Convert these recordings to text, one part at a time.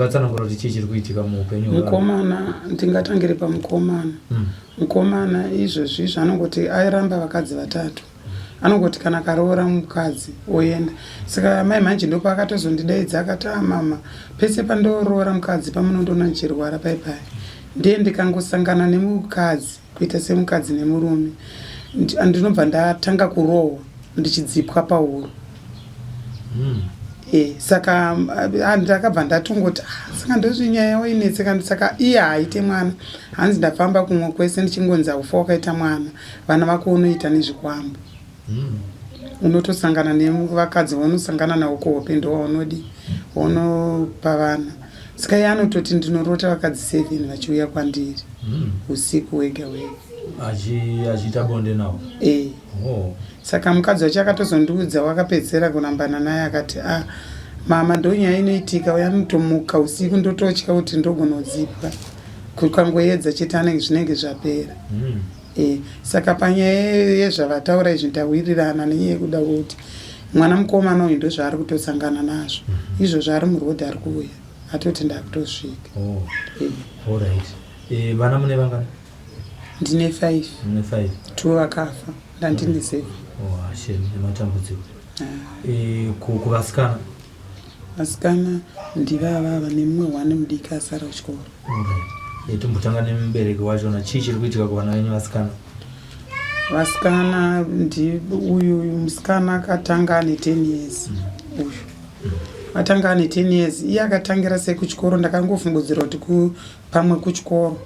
ungatsanangura kuti chii chiri kuitika muupenyu mukomana ndingatangire pamukomana mukomana izvozvi zvanongoti airamba vakadzi vatatu anongoti kana karoora mukadzi oenda saka mai manje ndo paakatozondidaidza akati mama pese pandoroora mukadzi pamunondoona ndichirwara paipai ndiye ndikangosangana nemukadzi kuita semukadzi nemurume ndinobva ndatanga kurohwa ndichidzipwa pahuro saka ndakabva ndatongoti saka ndozvinyaya wainetseka saka iye haaite mwana hanzi ndafamba kumwe kwese ndichingonza ufa wakaita mwana vana vako unoita nezvikwambo unotosangana nevakadzi vaunosangana navo kuhope ndo waunodi waunopa vana saka iye anototi ndinorota vakadzi 7 vachiuya kwandiri usiku wega wega achiita bonde navo. Saka mukadzi wacho akatozondiudza wakapedzera kurambana naye akati mama ndonyaya inoitika uyanotomuka usiku ndototya kuti ndogonodzipwa kukangoedza chete anenge zvinenge zvapera. Saka panyaya yezvavataura izvi ndawirirana nenyaya yekuda kuti mwana mukomana uyu ndozvaari kutosangana nazvo izvo zvaari murodhi ari kuuya atoti ndakutosvika. Vana mune vangana? Ndine 5. Mune 5? 2 vakafa ndandine 7. Shame nematambudziko. Kuvasikana? Vasikana ndivava nemumwe wane mudiki asara kuchikoro. Tombotanga nemubereki wachona chii chiri kuitika kuvana venyu vasikana? Vasikana uyu musikana akatanga ane 10 years. Uyu atanga ane 10 years iye akatangira sekuchikoro ndakangofungudzira kuti pamwe kuchikoro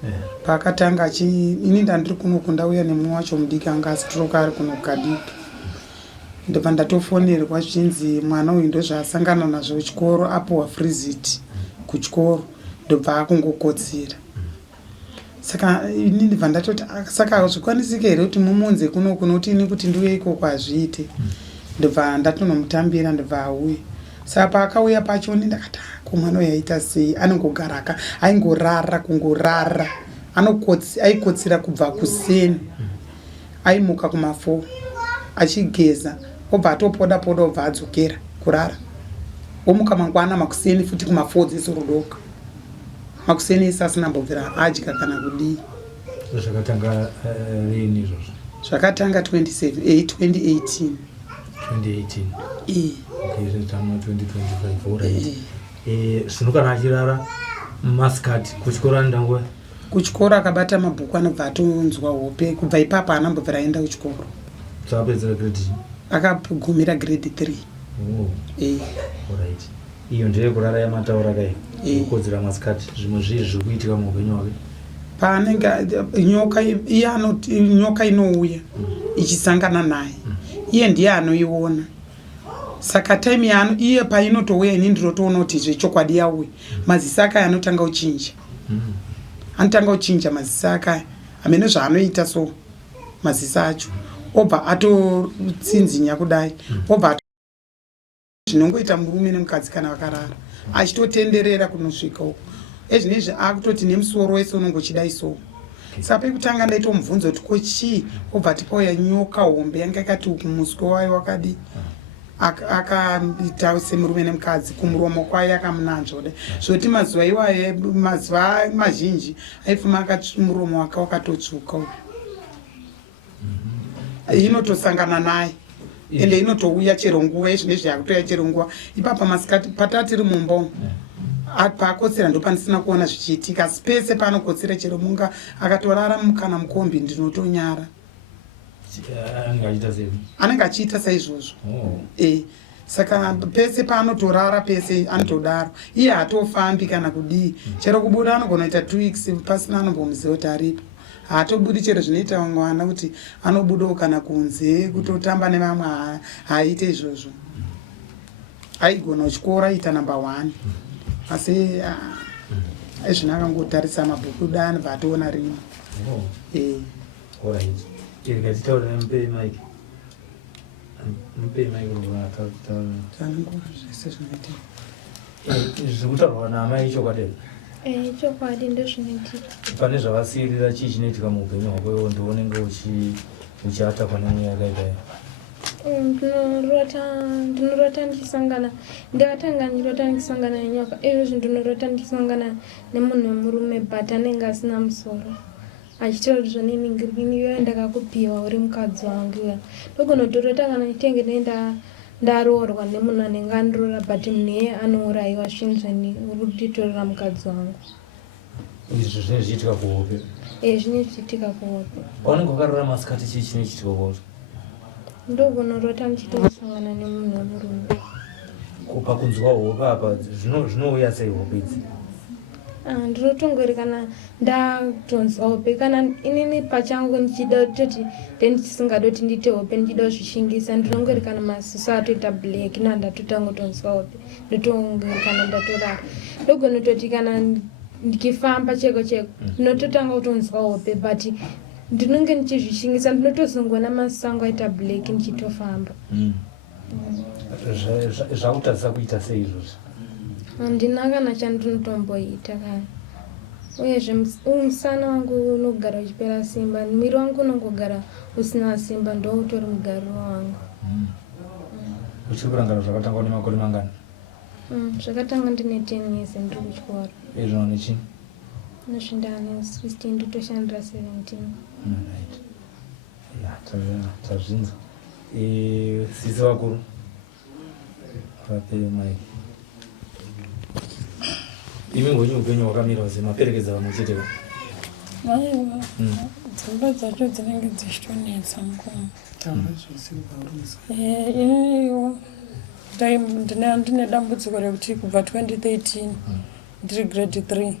paakatanga ini ndandiri kuno kundauya nemumwe wacho mudiki anga asitoroka ari kuno kukadiki ndobva ndatofonerwa zvichinzi mwana uyu ndozvaasangana nazvo kuchikoro apowa friziti kuchikoro ndobva akungokotsira. Saka ini ndibva ndatoti saka hazvikwanisike here kuti mumunze kuno kunoti ini kuti ndiuye ikoko hazviite ndobva ndatonomutambira ndobva auya. Saka paakauya pacho ndakati komwana uyu aita sei anongogara aingorara kungorara aikotsira kubva kuseni aimuka kuma4 achigeza obva atopoda obva adzokera kurara omuka mangwana makuseni futi kuma4 dzesorudoka makuseni ese asina mbobvira adya kana kudii. Zvakatanga rini izvozvo? Zvakatanga 2018. 2018. Tama 2025. Zvino kana achirara masikati kuchikoro andango? Kuchikoro akabata mabhuku anobva atonzwa hope kubva ipapo anambobvira aenda kuchikoro. Akapedzera grade? Akagumira grade 3. Alright. Iyo ndiye kurara yamataura kai kukodzera masikati zvimwe zviri zviri kuitika muupenyu hwake? Paanenge nyoka inouya ichisangana naye iye ndiye anoiona. Saka time yano iye painotouya ini ndirotoona kuti zvechokwadi yauya maziso akaya anotanga uchinja. Anotanga uchinja maziso akaya amene zvaanoita so maziso acho obva atotsinzinya kudai obva zvinongoita murume nemukadzi kana vakarara achitotenderera kunosvika uko ezvinezvi akutoti nemusoro wese unongochidai so. Saka pekutanga ndaitomubvunza kuti kochii obva tipauya nyoka hombe yanga yakati kumuswe wayo wakadi akaita semurume nemukadzi kumuromo kwaye akamunanzva kudai zvoti mazuva iwaye mazuva mazhinji aifuma muromo wake wakatotsvuka inotosangana naye ende inotouya chero nguva izvinezvi yakutoya chero nguva ipapa masikati patatiri mumba paakotsera ndo pandisina kuona zvichiitika asi pese paanokotsera chero munga akatorara mukana mukombi ndinotonyara. Anenge achiita saizvozvo. Saka pese paanotorara pese anotodaro iye haatofambi kana kudii chero kubuda anogona kuita 2 weeks pasina anombomuziva kuti aripo haatobudi chero zvinoita mwana kuti anobudawo kana kunze kutotamba nevamwe haaite izvozvo. Aigona kuchikora aita number 1 asi izvino akangotarisa mabhuku dani vaatoona rimwe. Tikachitaura mupei mike. Mupei mike zvekutaurwa naamai chokwadi? Chokwadi ndozvinoitika. Pane zvavasiyirira chii chinoitika muupenyu hwako iwo ndiwo unenge uchiatakwa nemweya yakaidayo? ndinorota ndichisangana ndakatanga ndirota ndichisangana nenyoka izvozvo ndinorota ndichisangana nemunhu wemurume but anenge asina musoro achitaura kuti zvaneningirikini iyoyo ndakakupiwa uri mukadzi wangu iyoyo ndogonotorota kana nditenge ndaroorwa nemunhu anenge andiroora but munhu iye anourayiwa zvinzveni uri kutitorera mukadzi wangu. Izvi zvinezviitika kuhope? Zvinezviitika kuhope. Paunenge wakarora masikati chii chinochitika kuhope? Ndogonorota ndichitosangana nemunhu wemurume. Pakunzwa hope apa zvinouya sei hope idzi? Ndinotongori kana ndatonzwa hope kana inini pachangu ndichida kutoti ndichisingada kuti ndiite hope ndichida kuzvishingisa ndinongori kana maziso atoita black ndandatongotonzwa hope ndotongori kana ndatorara ndogonototi kana ndikifamba cheko ndinototanga kutonzwa hope but ndinonge ndichizvishingisa ndinotozongona masango aita black ndichitofamba. Zvakutadzisa kuita sei izvozvo? Handina kana chandinotomboita kana uyezve musana wangu unogara uchipera simba mwiri wangu unongogara usina simba ndoutori mugariro wangu. Uchiri kurangana zvakatangwa nemakore mangani? Zvakatanga ndine 10 years ndiri kuchikora. Izvo nechini? Ndosvindane 16 ndotoshandira 17. Right. Tazvinzwa. Sisi vakuru vape mai imi ngwenyu upenyu hwakamira sei maperekedza vamwe cheteko? Aiwa dzimba dzacho dzinenge dzichitonetsa mukoma. Iniwo ndine dambudziko rekuti kubva 2013 ndiri grade 3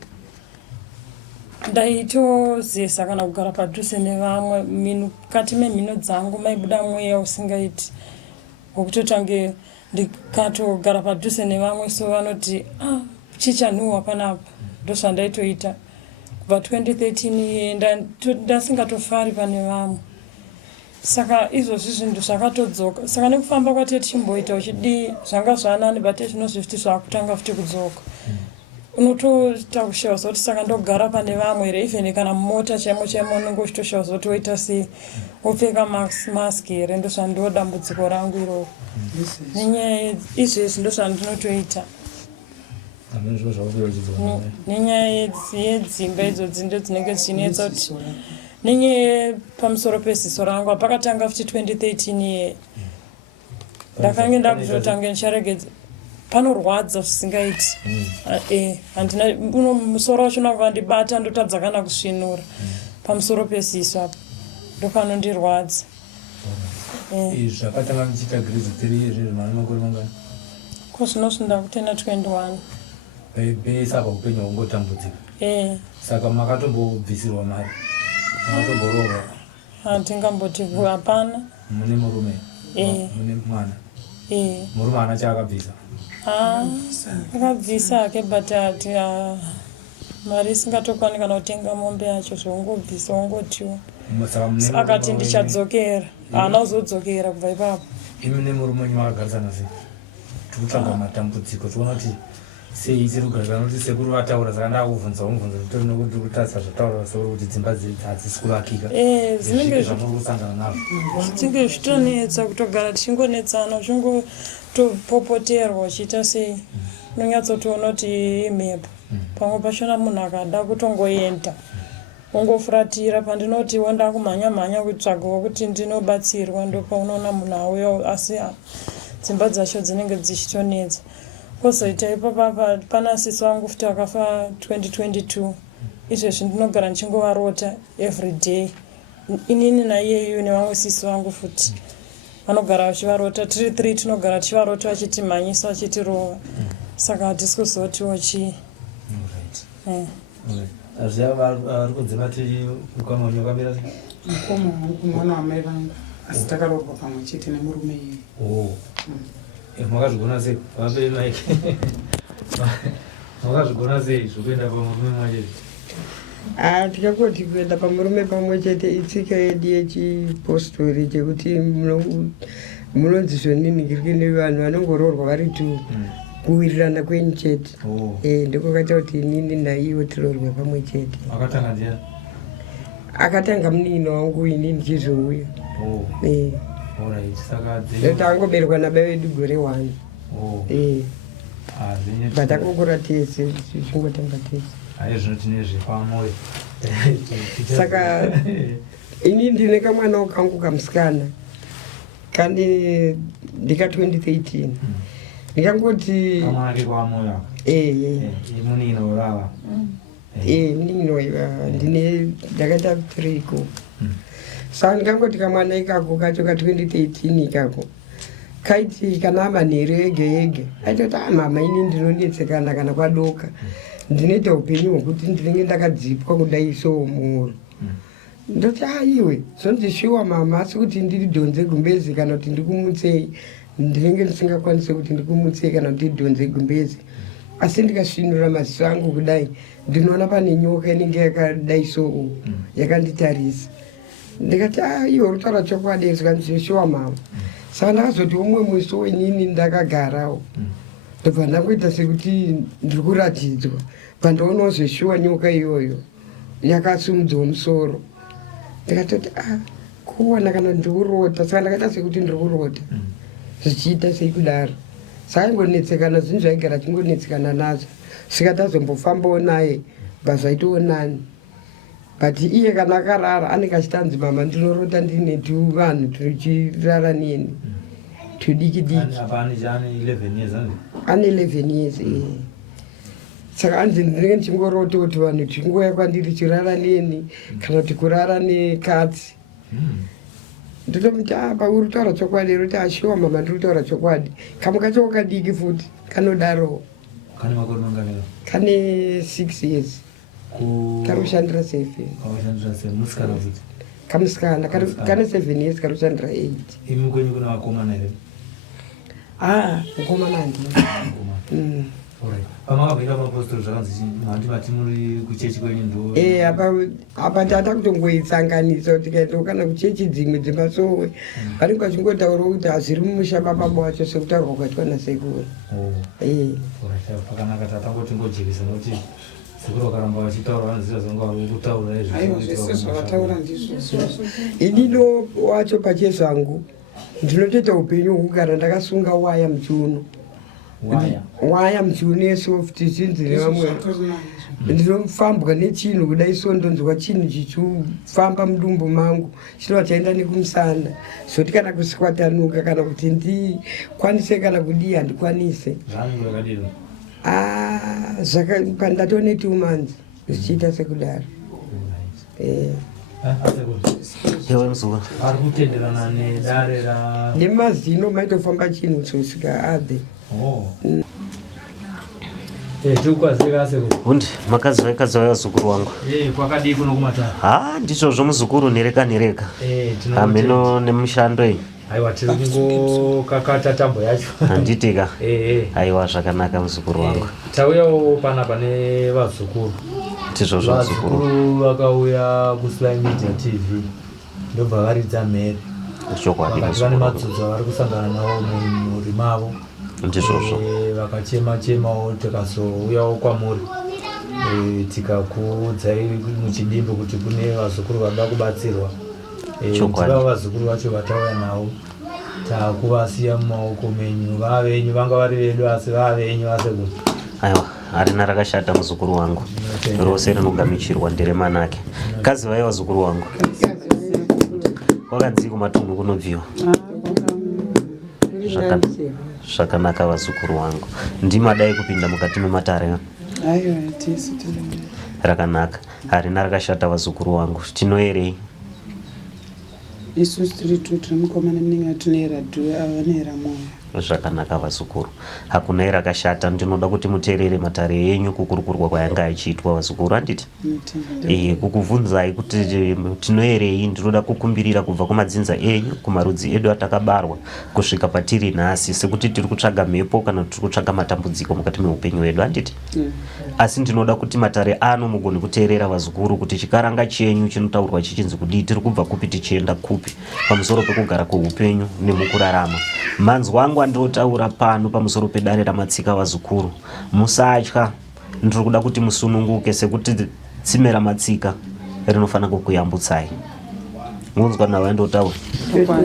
ndaitozesa kana kugara padhuze nevamwe mukati memhino dzangu maibuda mweya usingaiti wekutotange ndikatogara padhuze nevamwe so vanoti chichanhuhwa panapa ndozvandaitoita kubva 2013 ndasingatofari pane vamwe saka izvozvi zvinhu zvakatodzoka saka nekufamba kwate tichimboita uchidii zvanga zvanani but zvinozviti zvakutanga futi kudzoka unotoita kushawa zoti saka ndogara pane vamwe here even kana mumota chaimo unenge uchitoshawa zoti woita sei wopfeka mask here ndozvandodambudziko rangu iroko nenyaya izvezvi ndozvandinotoita nenyaya yedzimba idzodzi ndo dzinenge dzichinetsa kuti nenyaya pamusoro peziso rangu apakatanga futi 2013 ye ndakange ndakuzotanga ndicharegedza panorwadza zvisingaiti handina musoro wacho nakandibata ndotadza kana kusvinura pamusoro peziso apa ndopanondirwadza. Zvakatanga ndichiita grade 3 izvi mane makore mangani? Kozvinosvinda kutena 21. Saka upenyu hwaungotambudzika? Saka makatombobvisirwa mari? Makatombororwa? Handingamboti hapana. Mune murume? Mune mwana? Murume haana chaakabvisa? Akabvisa hake but ati mari isingatokwane kana kutenga mombe yacho zvaungobvisa ungotiwa akati ndichadzokera haana kuzodzokera kubva ipapo. Imi nemurume wenyu makagarisana sei? Tikutsvaga matambudziko tiona kuti sei tiri kugarisana kuti sekuru vataura saka ndakuvhunza umubvunza kuti nokuti kutarisa zvataura sekuru kuti dzimba hadzisi kuvakika zvinenge zvamuri kusangana nazvo zvinenge zvitonetsa kutogara tichingonetsana uchingotopopoterwa uchiita sei unonyatsotoona kuti imhepo pamwe pachona munhu akada kutongoenda ungofuratira pandinoti wenda kumhanya kutsvagawo kuti ndinobatsirwa ndopaunoona munhu auya asi dzimba dzacho dzinenge dzichitonetsa. Kozoita ipapa pana sisi wangu futi akafa 2022 izvezvi ndinogara ndichingovarota every day inini naiyeyu nevamwe sisi wangu futi vanogara vachivarota tiri 3 tinogara tichivarota vachitimhanyisa vachitirova saka hatisi kuzotiwo chii. Azviya vari kunze vati mukoma wenyu wakamira sei? Mukoma wangu mwana wamai vangu asi takarorwa pamwe chete nemurume iye. Makazvigona sei? Vape maiki. Makazvigona sei zvokuenda pamurume mwacho? Tikangoti kuenda pamurume pamwe chete itsika yedu yechipostori chekuti munonzi zvoniningirike nevanhu vanongoroorwa vari tu kuwirirana kwenyu chete. Ndiko kaita kuti inini naiwo tiroorwe pamwe chete. Akatanga ndiani? Akatanga munini wangu ini ndichizouya. Alright, saka tangoberwa nabai vedu gore 1 but akokura tese zvingotanga tese aizvino tine zvepamwoyo saka ini ndine kamwana kangu kamusikana kane ndika 2013 ndikangoti muninginorava muninginorava ndine ndakaita 3 ko saka ndikangoti kamwana ikako kacho ka 2013 ikako kaiti kana amanheru ege aitoti mama ini ndinodetsekana kana kwadoka ndinoita upenyu hwekuti ndinenge ndakadzipwa kudai somuuru ndoti iwe zonzishiwa mama asi kuti ndiri dhonze gumbezi kana kuti ndikumutsei ndinenge ndisingakwanisi kuti ndikumutsei kana kuti dhonze gumbezi asi ndikasvinura maziso angu kudai ndinoona pane nyoka inenge yakadai so yakanditarisa ndikati iwe rutaura chokwadi ndikanzishiwa mama saka ndakazoti umwe musi wenini ndakagarawo ndobva ndangoita sekuti ndiri kuratidzwa pandaonawo zveshuwa nyoka iyoyo yakasumudzawo musoro ndikatoti kuona kana ndikurota saka ndakaita sekuti ndiri kurota zvichiita seikudaro saka ingonetsekana zvinhu zvaigara chingonetsekana nazvo saka tazombofambawo naye bva zvaitowo nani but iye kana akarara anenge achitanzi mama ndinorota ndine tuvanhu tuchirara neni tudiki ane 11 years saka anzi ndinenge ndichingorota kuti vanhu chinguva kwandiri chirara neni kana kuti kurara nekatsi ndotomuti pauri kutaura chokwadi roti ashiwa mama ndiri kutaura chokwadi kamwe kacho kadiki futi kanodarowo kane 6 years karushandira 7 kamusikana kane 7 years karushandira 8 imukwenyu kuna vakomana here mukomana handina pamakabvira mapostori zvakanzi handivati muri kuchechi kwenyu ndo apa tata kutongoitsanganisa kuti kaendawo kana kuchechi dzimwe dzemasowe vanenge vachingotaurawo kuti hazviri mumusha baba wacho sekutaurwa kwaitwa nasekuru pakanaka tatangoti ngojekisa nokuti sekuru vakaramba vachitaura vanoziva zvanga kutaura inino wacho pachezvangu ndinotoita upenyu hwekugara ndakasunga waya muchiuno waya muchiuno yesoft chinzire vamwe ndinofambwa nechinhu kudai so ndonzwa chinhu chichifamba mudumbu mangu chinova chaenda nekumusana zoti kana kusikwatanuka kana kuti ndikwanise kana kudii handikwanise ndatone 2 months zvichiita sekudaro ari kutenderana nedare nemazino maitofamba chinhu chosvika abe hundi makaziva zukuru wangu kwakadii kuno kumatara ndizvozvo muzukuru nhereka hameno nemushando iyi aiwa tiri kungokakata tambo yacho handitika aiwa zvakanaka muzukuru wangu tauyawo panapa nevazukuru tizvozvo vazukuru vakauya kuSlime Media TV ndobva varidza mhere vakati vane madzudzi vari kusangana navo mumhuri mavo ndizvozvo vakachema-chemawo tikazouyawo kwamuri tikakuudzai muchidimbo kuti kune vazukuru vanoda kubatsirwa tiva vazukuru vacho vatauya navo takuvasiya mumaoko menyu vavenyu vanga vari vedu asi vavenyu vasekuru aiwa harina rakashata muzukuru wangu rose rinogamichirwa nderemanake kazivai vazukuru wangu kwakadzii kumatunhu kunobviwa zvakanaka vazukuru wangu ndimadai kupinda mukati mematare rakanaka harina rakashata vazukuru wangu tinoerei isusu tiri tiri mukomana munenge atonoera avanera mwoyo zvakanaka vazukuru hakunai rakashata ndinoda kuti muteerere matare yenyu kukurukurwa kwayanga achiitwa vazukuru handiti kukubvunzai kuti tinoerei ndinoda kukumbirira kubva kumadzinza enyu kumarudzi edu atakabarwa kusvika patiri nhasi sekuti tiri kutsvaga mhepo kana tiri kutsvaga matambudziko mukati meupenyu hwedu handiti asi ndinoda kuti matare ano mugoni kuteerera vazukuru kuti chikaranga chenyu chinotaurwa chichinzi kudii tiri kubva kupi tichienda kupi pamusoro pekugara kweupenyu nemukurarama manzwa angu andinotaura pano pamusoro pedare ramatsika vazukuru musatya ndiri kuda kuti musununguke sekuti tsime ramatsika rinofanira kukuyambutsai munzwa navaendotaura.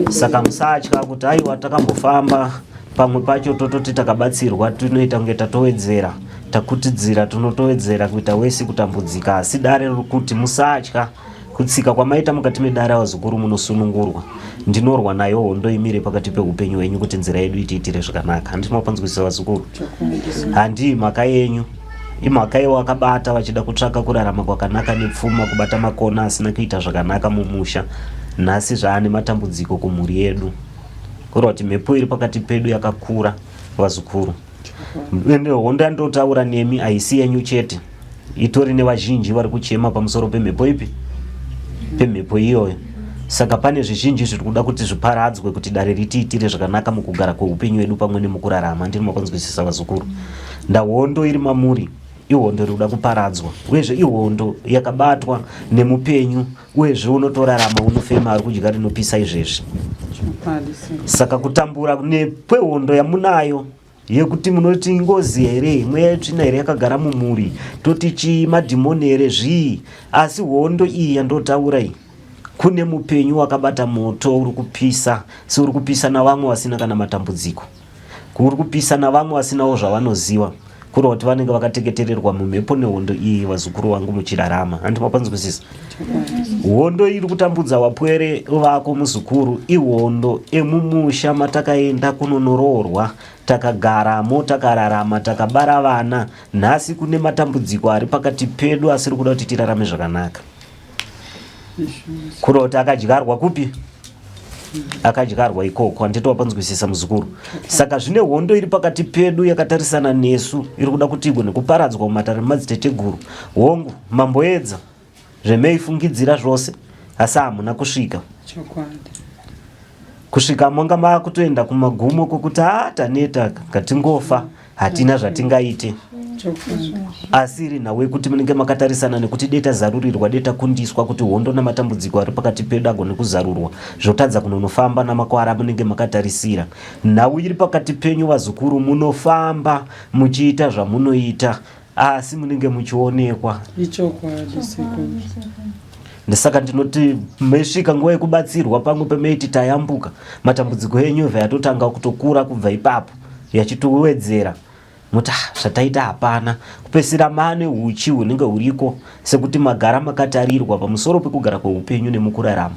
Saka musatya kuti aiwa takambofamba pamwe pacho tototi takabatsirwa tinoita kunge tatowedzera takutidzira tunotowedzera kuita wesi kutambudzika, asi dare riri kuti musatya kutsika kwamaita mukati medare vazukuru munosunungurwa. Ndinorwa nayo hondo imire pakati peupenyu hwenyu kuti nzira yedu itiitire zvakanaka. Handiti mapanzwisisa vazukuru, handii mhaka yenyu, imhaka yewo akabata vachida kutsvaka kurarama kwakanaka nepfuma, kubata makona asina kuita zvakanaka mumusha. Nhasi zvaane matambudziko kumhuri yedu, kureva kuti mhepo iri pakati pedu yakakura vazukuru. Hondo yandotaura nemi haisi yenyu chete, itori nevazhinji vari kuchema pamusoro pemhepo ipi, pemhepo iyoyo. Saka pane zvizhinji zviri kuda kuti zviparadzwe kuti dare ritiitire zvakanaka mukugara kweupenyu hwedu pamwe nemukurarama. Ndiri mapanzwisisa vazukuru. Ndahondo iri mamuri ihondo iri kuda kuparadzwa, uyezve ihondo yakabatwa nemupenyu, uyezve unotorarama unofema ari kudya rinopisa izvezvi. Saka kutambura kwehondo yamunayo yekuti munoti ngozi here, mweya yetsvina here yakagara mumuri, toti chi madhimoni here zvii, asi hondo iyi yandotaura iyi kune mupenyu wakabata moto uri kupisa, si uri kupisa navamwe vasina kana matambudziko, uri kupisa navamwe vasinawo zvavanoziva, kureva kuti vanenge vakateketererwa mumhepo nehondo iyi vazukuru vangu muchirarama. Handi mapanzwisisa. Hondo iri kutambudza wapwere vako muzukuru ihondo emumusha matakaenda kunonoroorwa, takagaramo, takararama, takabara vana. Nhasi kune matambudziko ari pakati pedu asiri kuda kuti tirarame zvakanaka. Kureva kuti akadyarwa kupi? Akadyarwa ikoko. Handiti wapanzwisisa muzukuru. Saka zvine hondo iri pakati pedu yakatarisana nesu, iri kuda kuti igone kuparadzwa mumatare madziteteguru. Hongu mamboedza zvemeifungidzira zvose, asi hamuna kusvika. Kusvika manga makutoenda kumagumo kokuti taneta katingofa, hatina zvatingaite. Asi iri nawe kuti munenge makatarisana nekuti deta zarurirwa, deta kundiswa kuti hondo namatambudziko ari pakati pedu agone kuzarurwa, zvotadza kunonofamba namakwara munenge makatarisira. Nhau iri pakati penyu vazukuru, munofamba muchiita zvamunoita, asi munenge muchionekwa. Ndisaka ndinoti mesvika nguva yekubatsirwa pamwe pemeiti tayambuka, matambudziko enyu yatotanga kutokura kubva ipapo yachitowedzera. Muta zvataita hapana, kupesira mane uchi hunenge huriko sekuti magara makatarirwa pamusoro pekugara kweupenyu nemukurarama.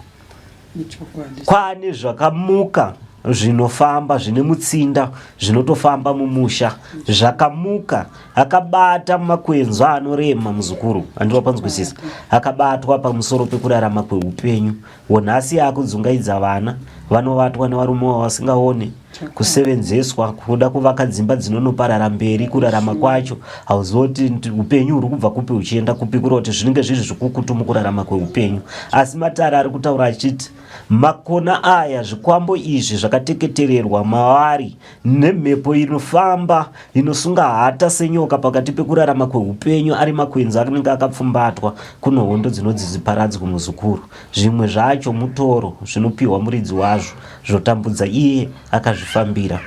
Kwane zvakamuka zvinofamba, zvine mutsinda, zvinotofamba mumusha, zvakamuka, akabata makwenzo anorema muzukuru. Handiti wapanzwisisa. Akabatwa pamusoro pekurarama kweupenyu. Nhasi akudzungaidza vana, vanovatwa nevarume vasingaone, kusevenzeswa, kuda kuvaka dzimba dzinonoparara mberi kurarama kwacho. Hauzoti upenyu huri kubva kupi uchienda kupi, kureva kuti zvinenge zviri zvikukutu mukurarama kweupenyu. Asi matare ari kutaura achiti makona aya, zvikwambo izvi zvakateketererwa mavari nemhepo inofamba inosunga hata senyoka pakati pekurarama kweupenyu, ari makwenzi anenge akapfumbatwa, kuno hondo dzinodzidziparadzwa muzukuru. Zvimwe zvacho mutoro zvinopiwa muridzi wazvo, zvotambudza iye akazvifambira.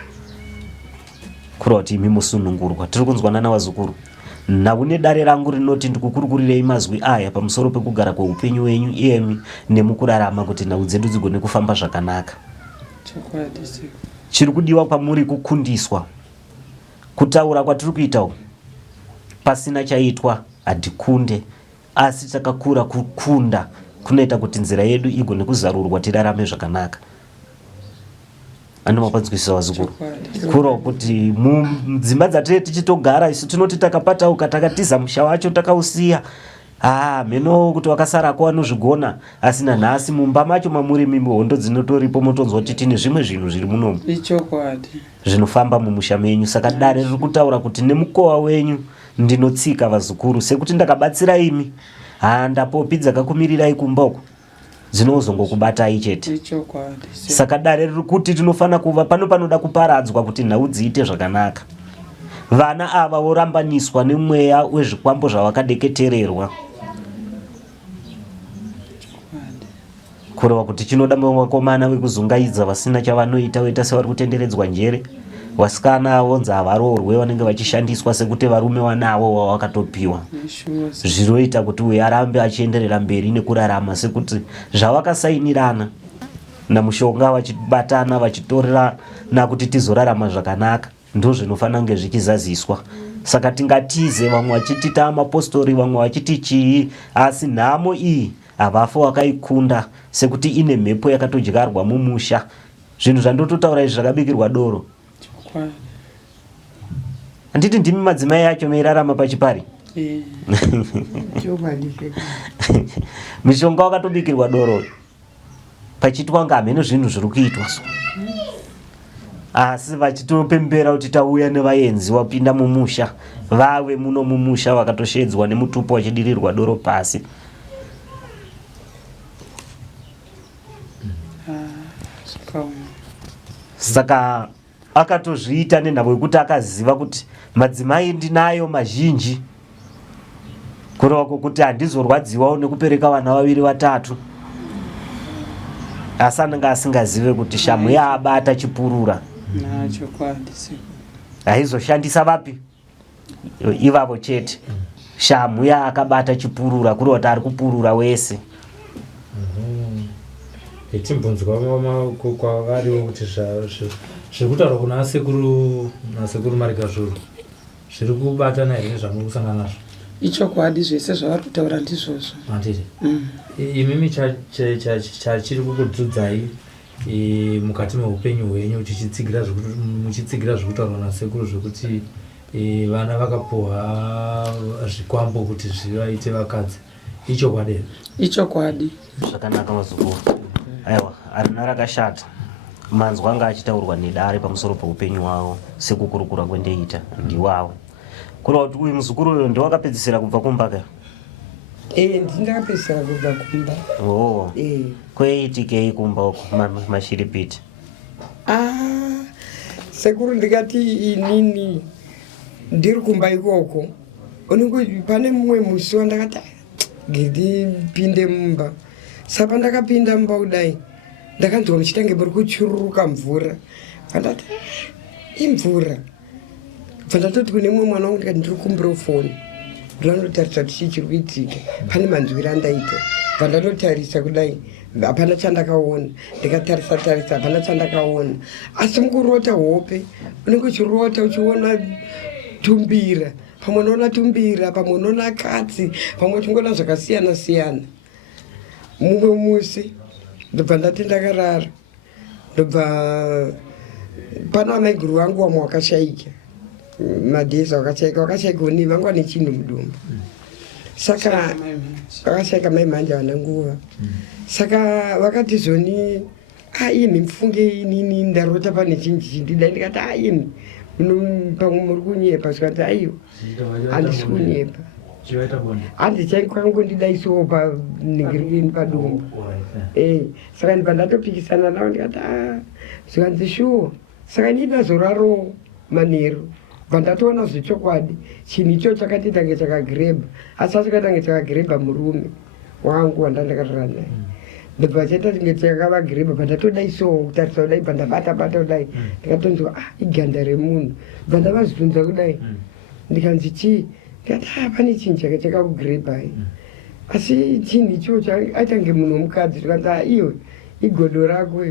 Kureva kuti imi musunungurwa. Tiri kunzwana navazukuru. Naune dare rangu rinoti ndikukurukurirei mazwi aya pamusoro pekugara kweupenyu wenyu iyemi nemukurarama kuti nhau dzedu dzigone kufamba zvakanaka. Chiri kudiwa kwamuri kukundiswa. Kutaura kwatiri kuita pasina chaitwa hadhikunde, asi takakura kukunda kunoita kuti nzira yedu igone kuzarurwa tirarame zvakanaka. Handi mapanzwisisa vazukuru. Kureva kuti mudzimba dzatiri tichitogara isu tinoti takapatauka, takatiza musha wacho takausiya, mheno kuti wakasarako vanozvigona, asi nanhasi mumba macho mamuri mimi hondo dzinotoripo, motonzwa kuti tine zvimwe zvinhu zviri munomu zvinofamba mumusha menyu. Saka dare riri kutaura kuti nemukowa wenyu ndinotsika vazukuru, sekuti ndakabatsira imi, handapopi dzakakumirirai kumba uko dzinozongokubatai chete. Saka dare riri kuti tinofana kuva pano panoda kuparadzwa kuti nhau dziite zvakanaka. Vana ava vorambaniswa nemweya wezvikwambo zvavakadeketererwa, kureva kuti chinoda vakomana vekuzungaidza vasina chavanoita, voita sevari kutenderedzwa njere, Vasikana vonzi havaroorwe vanenge vachishandiswa sekuti varume wanavo wawakatopiwa. Zviroita kuti uyu arambe achienderera mberi nekurarama sekuti zvavakasainirana namushonga vachibatana vachitorerana kuti tizorarama zvakanaka ndo zvinofana kunge zvichizaziswa. Saka tingatize vamwe vachiti taamapostori vamwe vachiti chii, asi nhamo iyi havafa wakaikunda sekuti ine mhepo yakatodyarwa mumusha. Zvinhu zvandototaura izvi zvakabikirwa doro. Handiti ndimi madzimai yacho meirarama pachipari? Mishonga wakatobikirwa doro pachitwa nga hamene zvinhu zviri kuitwa so. Asi vachitopembera kuti tauya nevaenzi wapinda mumusha, vave muno mumusha vakatoshedzwa nemutupo wachidirirwa doro pasi. Saka akatozviita nenhavo yekuti akaziva kuti madzimai ndinayo mazhinji, kureva kuti handizorwadziwawo nekupereka vana vaviri vatatu. Asi anenge asingazive kuti shamu yaabata chipurura haizoshandisa vapi ivavo chete. Shamu yaakabata chipurura kureva kuti ari kupurura wese. Timbunzwa kwavariwo kuti zvirikutaurwa kuna sekuru Marikazvuru zviri kubatana here nezvamuri kusangana nazvo? Ichokwadi zvese zvavari kutaura ndizvozvo. Handiti imimi chachiri kukudzudzai mukati meupenyu hwenyu muchitsigira zvekutaurwa nasekuru zvekuti vana vakapuhwa zvikwambo kuti zvivaite vakadzi, ichokwadi here? Ichokwadi. Zvakanaka mazukuru. Aiwa, harina rakashata. Manzwa anga achitaurwa nedare pamusoro peupenyu hwavo sekukurukura kwendeita ndiwavo. Kureva kuti uyu muzukuru uyu ndowakapedzisira kubva kumba ka? Ndakapedzisira kubva kumba. Oh. Kweitikei kumba uko mashiripiti? Sekuru ndikati inini ndiri kumba ikoko. Pane mumwe musi wandakati ndipinde mumba. Saka ndakapinda mumba kudai ndakanzwa muchitange muri kuchururuka mvura. Vandati imvura. Vandatoti kune mumwe mwana wangu ndikati ndiri kumbira foni. Ndinotarisa kuti chii chiri kuitika. Pane manzwiro andaita. Vandanotarisa kudai hapana chandakaona. Ndikatarisa hapana chandakaona. Asi mukurota hope unenge uchirota uchiona tumbira. Pamwe unoona tumbira, pamwe unoona katsi, pamwe uchingoona zvakasiyana siyana. Mumwe musi ndobva ndati ndakarara, ndobva pana amai guru wangu wamwe wakashaika, madheza wakashaika uni vangu vane chinhu mudumbu. Saka wakashaika mai manje vana nguva. Saka vakati zoni imi mfunge inini ndarota pane chinji chindida. Ndikati imi pamwe muri kunyepa. Sikati aiwa handisi kunyepa. Handiti kwangu ndidaisowo paningirikeni padumbu. Saka ndibva ndatopikisana navo ndikati zvikanzi shuwa. Saka ndinazoraro manheru bva ndatoona zvechokwadi chinhu icho chakati tange chakagireba. Asi chakatange chakagireba murume wangu wandandakatora naye. Ndibva chaita tinge chakavagireba bva ndatodaisowo kutarisa kudai bva ndabata kudai ndikatonzwa iganda remunhu. Bva ndavazvibvunza kudai ndikanzi chii? Ndikati pane chinhu chake chakakugiribhai. Asi chinhu ichocho aitange munhu womukadzi. Ndikanzi iwe igodo rako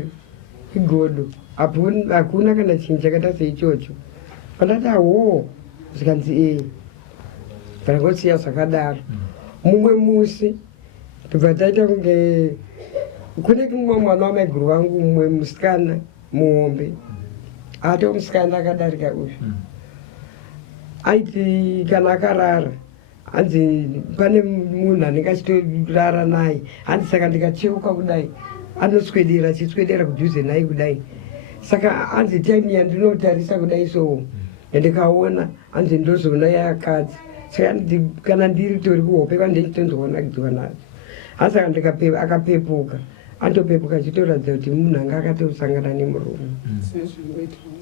igodo. Hakuna kana chinhu chakaita seichocho. Pandati zvikanzi ndangosiya zvakadaro. Mumwe musi ndobva taita kunge kune kumwe mwana wamaiguru wangu mumwe musikana muhombe. Ato musikana akadarika uyu. Aiti kana akarara hanzi pane munhu anenge achitorara naye. Hanzi saka ndikacheuka kudai anoswedera achiswedera kudhuze naye kudai. Saka hanzi time yandinotarisa kudai so ndikaona hanzi ndozoona yakadzi. Saka kana ndiri tori kuhope kwandichitonzoona kudziwa nadzo. Hanzi saka akapepuka andopepuka achitoratidza kuti munhu anga akatosangana nemurume.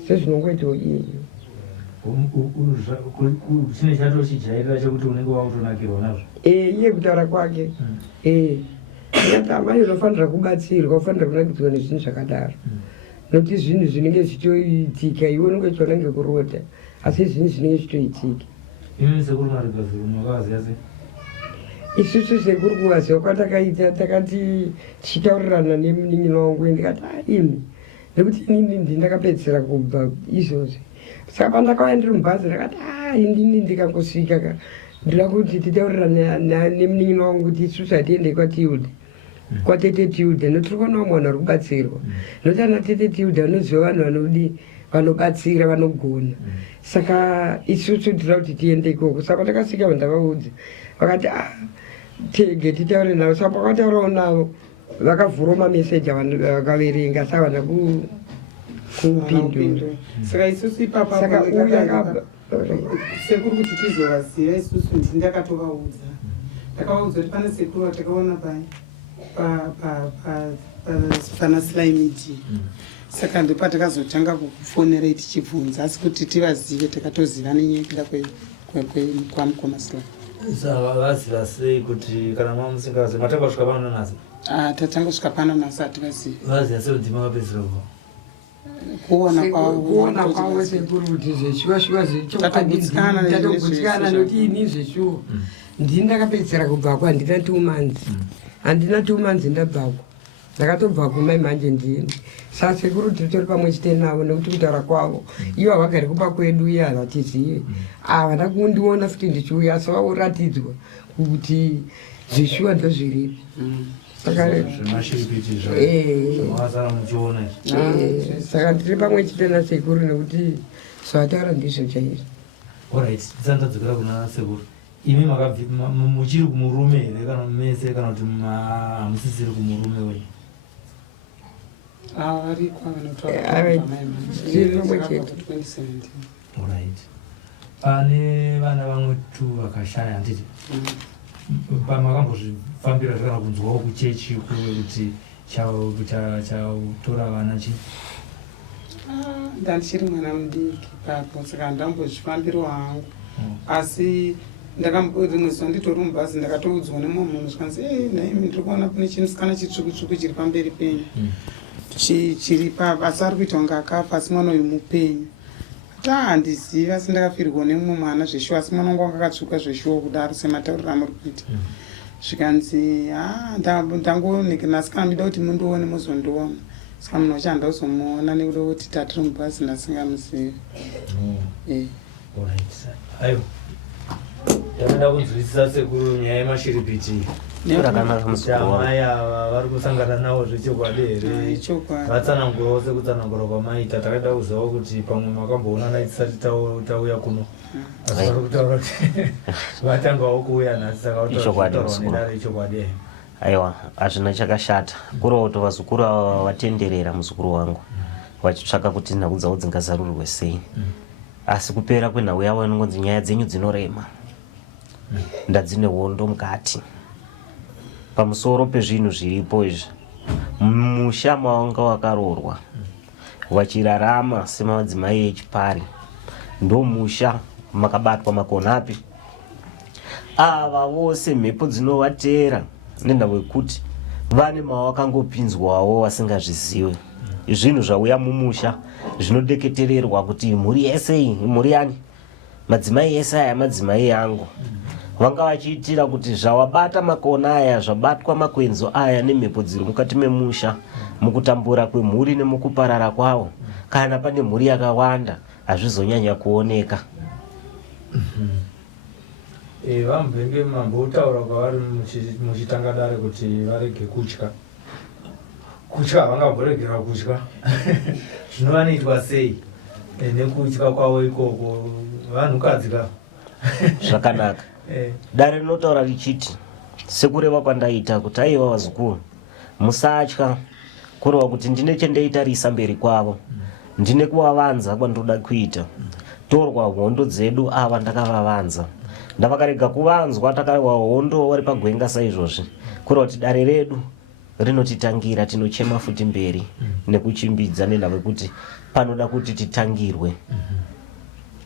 Sezvinongoitawo iyeyo. Chine chatochijairira chekuti unenge wautonakirwa nazvo? Iye kutaura kwake. Ndikati amai unofanira kubatsirwa, unofanira kunakidzwa nezvinhu zvakadaro. nokuti zvinhu zvinenge zvichiitika iwe unenge uchiona ngekurota asi zvinhu zvinenge zvichiitika. Imi sekuru marigazuru makaziya sei? Isusu sekuru kuvaziva kwatakaita takati tichitaurirana nemunin'ina wangu ndikati imi nekuti inini ndindakapedzisira kubva izvozvi saka pandakauya ndiri mubhazi ndakati indini ndikangosvika ndira kuti titaurirana nemunin'ina wangu kuti isusu hatiendei kwatiudhe kwatete tiudhe notiri kuonawo mwana uri kubatsirwa nokuti ana tete tiudhe vanoziva vanhu vanodi vanobatsira vanogona saka isusu tira kuti tiende ikoko saka patakasvika vandavaudza vakati tege titaure navo saka pakataurawo navo vakavhurawo mameseji vakaverenga sa vana kupindura saka isusu ipapasaka sekuru kuti tizovaziva isusu ndindakatovaudza ndakavaudza kuti pane sekuru vatakaona pana Sly Media saka ndopatakazotanga kufonera tichibvunza asi kuti tivazive takatoziva nenyaya kwamukoma Sly. Saka vaziva sei kuti kana mamusingazi matakasvika pano nanhasi? Tatangosvika pano nhasi hativazivi. Vaziva sei kuti makapedzisira kuona kwavo sekuru kuti zveshuwa tatogutsikana nokuti ini zveshuwa ndini ndakapedzisira kubvako handina 2 months handina 2 months ndabvako ndakatobva kumai manje ndini saka sekuru titori pamwe chete navo nekuti kutaura kwavo ivo havagari kupa kwedu iye havatizive vada kundiona futi ndichiuya asi vauratidzwa kuti zvishuwa ndozviripi saka ndiri pamwe chete nasekuru nekuti zvataura ndizvo chaizvo. Alright, tisandadzokera kuna sekuru. Imi muchiri kumurume here kana mese kana kuti hamusisiri kumurume we? Alright. Pane vana vamwe tu vakashaya handiti? Makambozvifambira zvakana kunzwawo kuchechi kuti chautora vana chi? Ndandichiri mwana mudiki papo saka ndambozvifambirwa hangu asi rimwe zuva nditori mubhazi ndakatoudzwa nemumwe munhu zvikanzi naimi ndiri kuona kune chimusikana chitsvuku-tsvuku chiri pamberi penyu chiri papa asi ari kuita kunge akafa asi mwana uyu mupenyu handizivi asi ndakafirwa nemumwe mwana zveshuwa asi mwana wangu wanga akatsvuka zveshuwa kudaro sematauriro amuri kuita zvikanzi ndangonekenasikana ndida kuti mundione muzondiona saka munhu wacho handauzomuona nekuda kuti tatiri mubhazi ndasingamuzivi. Aiwa ndakada kunzwisisa sekuru nyaya yemashiripiti amai ava vari kusangana navo zvechokwadi here vatsanangurawo sekutsanangura kwamaita takada kuzivawo kuti pamwe makamboonana tisati tauya kuno asi vari kutaura kuti vatangawo kuuya nhasi saka taurawo nedare ichokwadi. Aiwa hazvina chakashata kurawo kuti vazukuru ava vatenderera muzukuru wangu vachitsvaka kuti nhau dzavo dzingazarurirwe sei asi kupera kwenhau yavo inongonzi nyaya dzenyu dzinorema ndadzine hondo mukati pamusoro pezvinhu zviripo izvi musha mawanga wakarorwa wachirarama semadzimai echipari ndo musha makabatwa makonapi ava vose mhepo dzinovatera nenda wekuti vane mawakangopinzwawo vasingazvizive zvinhu zvauya mumusha zvinodeketererwa kuti mhuri yese iyi mhuri yani madzimai yese aya madzimai yangu vanga vachiitira kuti zvawabata makona aya zvabatwa makwenzo aya nemhepo dziri mukati memusha mukutambura kwemhuri nemukuparara kwavo kana pane mhuri yakawanda hazvizonyanya kuoneka. Vamubhenge mambotaura kwavari muchitanga dare kuti varege kutya havangavhoregera kutya zvinovanoitwa sei nekutya kwavo ikoko vanhukadzi ka zvakanaka. Dare rinotaura richiti sekureva kwandaita kuti aiva vazukuru musatya kureva kuti ndine chendeitarisa mberi kwavo ndine kuvavanza kwandoda kuita torwa hondo dzedu ava ndakavavanza ndavakarega kuvanzwa takaiwa hondo vari pagwenga saizvozvi kureva kuti dare redu rinotitangira tinochema futi mberi nekuchimbidza nenda vekuti panoda kuti titangirwe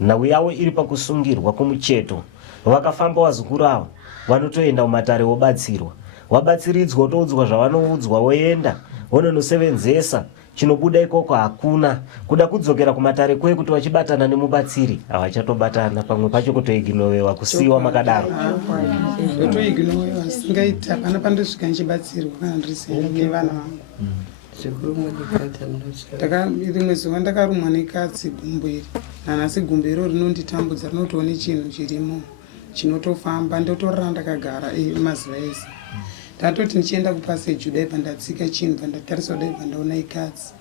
nhau yavo iri pakusungirwa kumucheto vakafamba vazukuru avo vanotoenda mumatare wobatsirwa wabatsiridzwa wotoudzwa zvavanoudzwa woenda wononosevenzesa chinobuda ikoko hakuna. Kuda kudzokera kumatare kwekuti wachibatana nemubatsiri havachatobatana, pamwe pacho kutoiginowewa, kusiyiwa makadaro. Ndotoiginowewa singaiti hapana pandosvika ndichibatsirwa kana ndirisenda nevana vangu. Rimwe zuva ndakarumwa nekatsi gumbo iri, nanhasi gumbo iro rinonditambudza, rinotoone chinhu chirimo chinotofamba, ndotorara ndakagara mazuva ese. Ndatoti ndichienda kupaseji dai pandatsika chinhu, pandatarisa dai pandaona ikatsi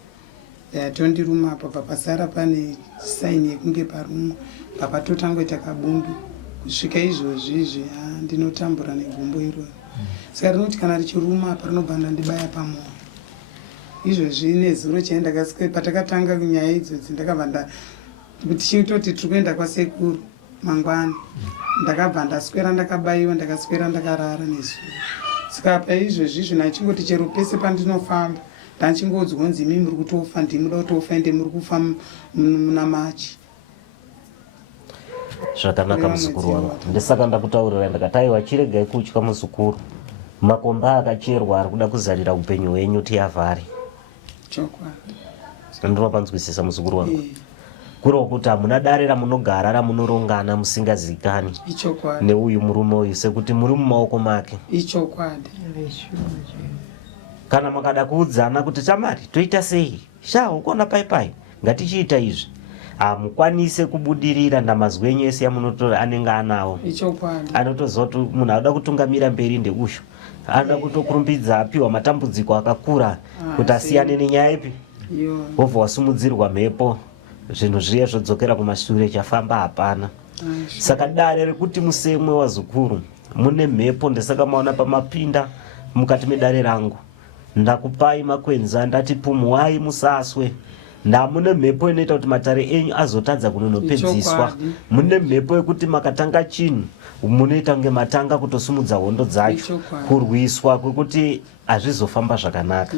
yatondiruma apa, papasara pane saini yekunge parumwa, papatotangoita kabundu. Kusvika izvozvizvi ndinotambura negumbo iroro. Saka rinoti kana richiruma apa rinobva ndandibaya pamwoyo. Izvozvi nezuro chaindakasvika patakatanga nyaya idzodzi ndakabva tichitoti tiri kuenda kwasekuru mangwana, ndakabva ndaswera ndakabayiwa, ndakaswera ndakarara nezuro. Saka paizvozvizvi nachingoti chero pese pandinofamba ndachingodzwa kunzi imi muri kutofa, ndimuda kutofa, ende muri kufa muna machi. Zvakanaka muzukuru wangu, ndisaka ndakutaurira ndakati aiwa chiregai kutya muzukuru, makomba akacherwa ari kuda kuzarira upenyu hwenyu tiavhare. Ndinopanzwisisa muzukuru wangu. Kuro kuti hamuna dare ramunogara ramunorongana musingazikani neuyu murume uyu sekuti muri mumaoko make. Ichokwadi. Kana makada kuudzana kuti chamari toita sei, ukona pai ngatichiita izvi, hamukwanise kubudirira ndamazwi enyu ese yamunotora anenge anawo. Anotoziva kuti munhu anoda kutungamira mberi ndeusho, anoda kutokurumbidza apiwa matambudziko akakura kuti asiyane nenyaya ipi, wobva wasumudzirwa mhepo, zvinhu zviye zvodzokera kumashure, chafamba hapana. Saka dare rekuti musemwe wazukuru mune mhepo, ndisaka maona pamapinda mukati medare rangu ndakupai makwenza ndati pumuwai musaswe. Ndamune mhepo inoita kuti matare enyu azotadza kunonopedziswa. Mune mhepo yekuti makatanga chinhu munoita kunge matanga kutosumudza hondo dzacho, kurwiswa kwekuti hazvizofamba zvakanaka,